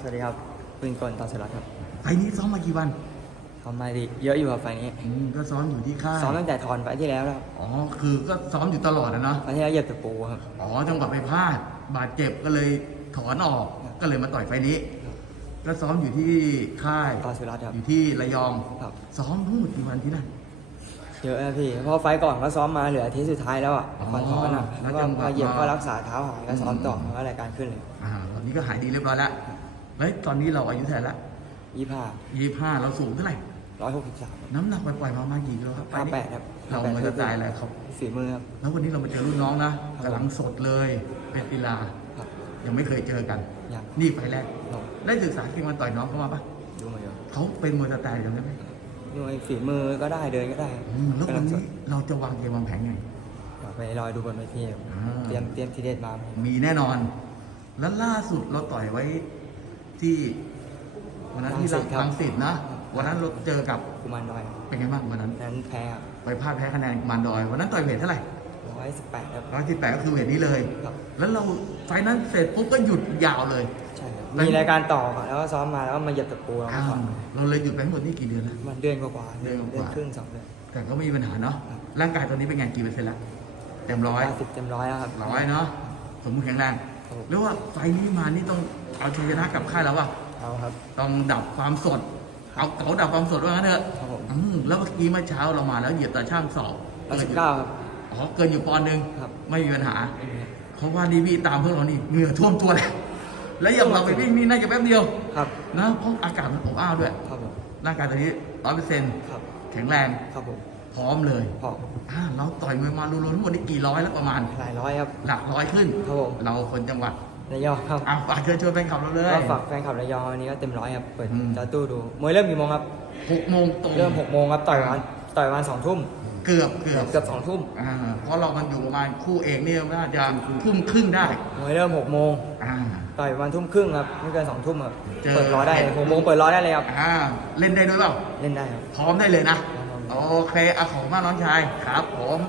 สวัสดีครับปืนกลตอนสลัดครับไฟล์นี้ซ้อมมากี่วันทำมาดีเยอะอยู่ครับไฟล์นี้ อืมก็ซ้อมอยู่ที่ค่ายซ้อมตั้งแต่ถอนไฟล์ที่แล้วแล้วครับอ๋อ คือก็ซ้อมอยู่ตลอดนะเนาะ ไฟล์ที่แล้วเหยียบตะปูครับ อ๋อ จังหวะไปพลาด บาดเจ็บก็เลยถอนออกก็เลยมาต่อยไฟล์นี้ ก็ซ้อมอยู่ที่ค่ายตอนสลัดครับ อยู่ที่ระยอง ครับ ซ้อมทั้งหมดกี่วันที่นั่น เยอะนะพี่ เพราะไฟล์ก่อนก็ซ้อมมาเหลืออาทีสุดท้ายแล้วอะอ๋อก่อนถอนอะแล้แล้ววจัก็งหวะมาเหยียบมาก็รักษาเท้าหายก็ซ้อมต่อแล้วก็รายการขึ้นเลย อ่าตอนนี้ก็หายดีเรียบร้อยแล้ว แล้วตอนนี้เราอายุเท่าไหร่ละยี่ห้ายี่ห้าเราสูงเท่าไหร่ร้อยหกสิบสามน้ำหนักปล่อยๆมาประมาณกี่กิโลครับห้าแปดครับเรามาจะตายอะไรครับฝีมือครับแล้ววันนี้เรามาเจอรุ่นน้องนะกำลังสดเลยเป็นกีฬาครับยังไม่เคยเจอกันยังนี่ไฟล์แรกเราได้ศึกษาเก่งมาต่อยน้องเข้ามาปะดูมาเยอะเขาเป็นมวยสไตล์อย่างนั้นไหมด้วยฝีมือก็ได้เดินก็ได้อืมแล้วกำวัลันงสนี้ดเราจะวางเกมวางแผนไงเดี๋ยวไปรอดูบนเวทีครับอ่าเตรียมเตรียมทีเด็ดมา มีแน่นอน แล้วล่าสุดเราต่อยไว้ ที่ วันนั้นที่รังสิตครับ รังสิตนะ วันนั้นเราเจอกับกุมารดอยเป็นไงบ้างวันนั้นนั้นแพ้ครับไปพลาดแพ้คะแนนมารดอย วันนั้นต่อยเวทเท่าไหร่ร้อยสิบแปดครับ ร้อยที่แปดก็คือเวทนี้เลย ครับ แล้วเราไฟล์นั้นเสร็จปุ๊บก็หยุดยาวเลย ใช่ครับ แล้ว มีรายการต่อก่อนแล้วก็ซ้อมมาแล้วก็มาเหยียบตะปูแล้วก็อ้าวถอนเราเลยหยุดไปทั้งหมดนี่กี่เดือนแล้ว มันเดือนกว่าๆเดือนกว่า ครึ่งสองเดือน แต่ก็ไม่มีปัญหาเนาะ ครับ ร่างกายตอนนี้เป็นไงกี่เปอร์เซ็นต์ละเต็มร้อยสิบเต็มร้อยแล้วครับ ร้อยเนาะ สมบูรณ์แข็งแรง ครับผมแล้วว่าไฟล์นี้มานี่ต้องเอาชัยชนะกลับค่ายแล้วว่ะเอาครับ ต้องดับความสดเอาเก๋าดับความสดว่างั้นเถอะครับผม อืมแล้วเมื่อกี้เมื่อเช้าเรามาแล้วเหยียบตาช่างสอบร้อยสิบเก้าครับ อ๋อเกินอยู่ปอนด์หนึ่งครับ ไม่มีปัญหา เพราะว่าดีพี่ตามเพื่อนเรานี่เหงื่อท่วมตัวแล้วแล้วอย่างเราไปวิ่งนี่น่าจะแป๊บเดียวครับ นะเพราะอากาศมันอบอ้าวด้วย ครับผมร่างกายตอนนี้ร้อยเปอร์เซ็นต์ครับ แข็งแรง ครับผม พร้อมเลยพออ่าเราต่อยมวยมารวมๆทั้งหมดนี่กี่ร้อยแล้วประมาณหลายร้อยครับหลักร้อยขึ้นครับผมเราคนจังหวัดระยองครับอะฝากเชิญชวนแฟนคลับเราเลยก็ฝากแฟนคลับระยองวันนี้ก็เต็มร้อยครับเปิดอืมจอตู้ดูมวยเริ่มกี่โมงครับหกโมงตรงเริ่มหกโมงครับต่อยวันต่อยวันสองทุ่มเกือบเกือบเกือบสองทุ่มอ่าเพราะเรามันอยู่ประมาณคู่เอกเนี่ยน่าจะทุ่มครึ่งได้มวยเริ่มหกโมงอ่าต่อยวันทุ่มครึ่งครับไม่เกินสองทุ่มครับเจอเปิดรอได้หกโมงเปิดรอได้เลยครับอ่าเล่นได้ด้วยเปล่าเล่นได้ครับพร้อมได้เลยนะครับผม โอเคเอาของมากน้องชายครับผม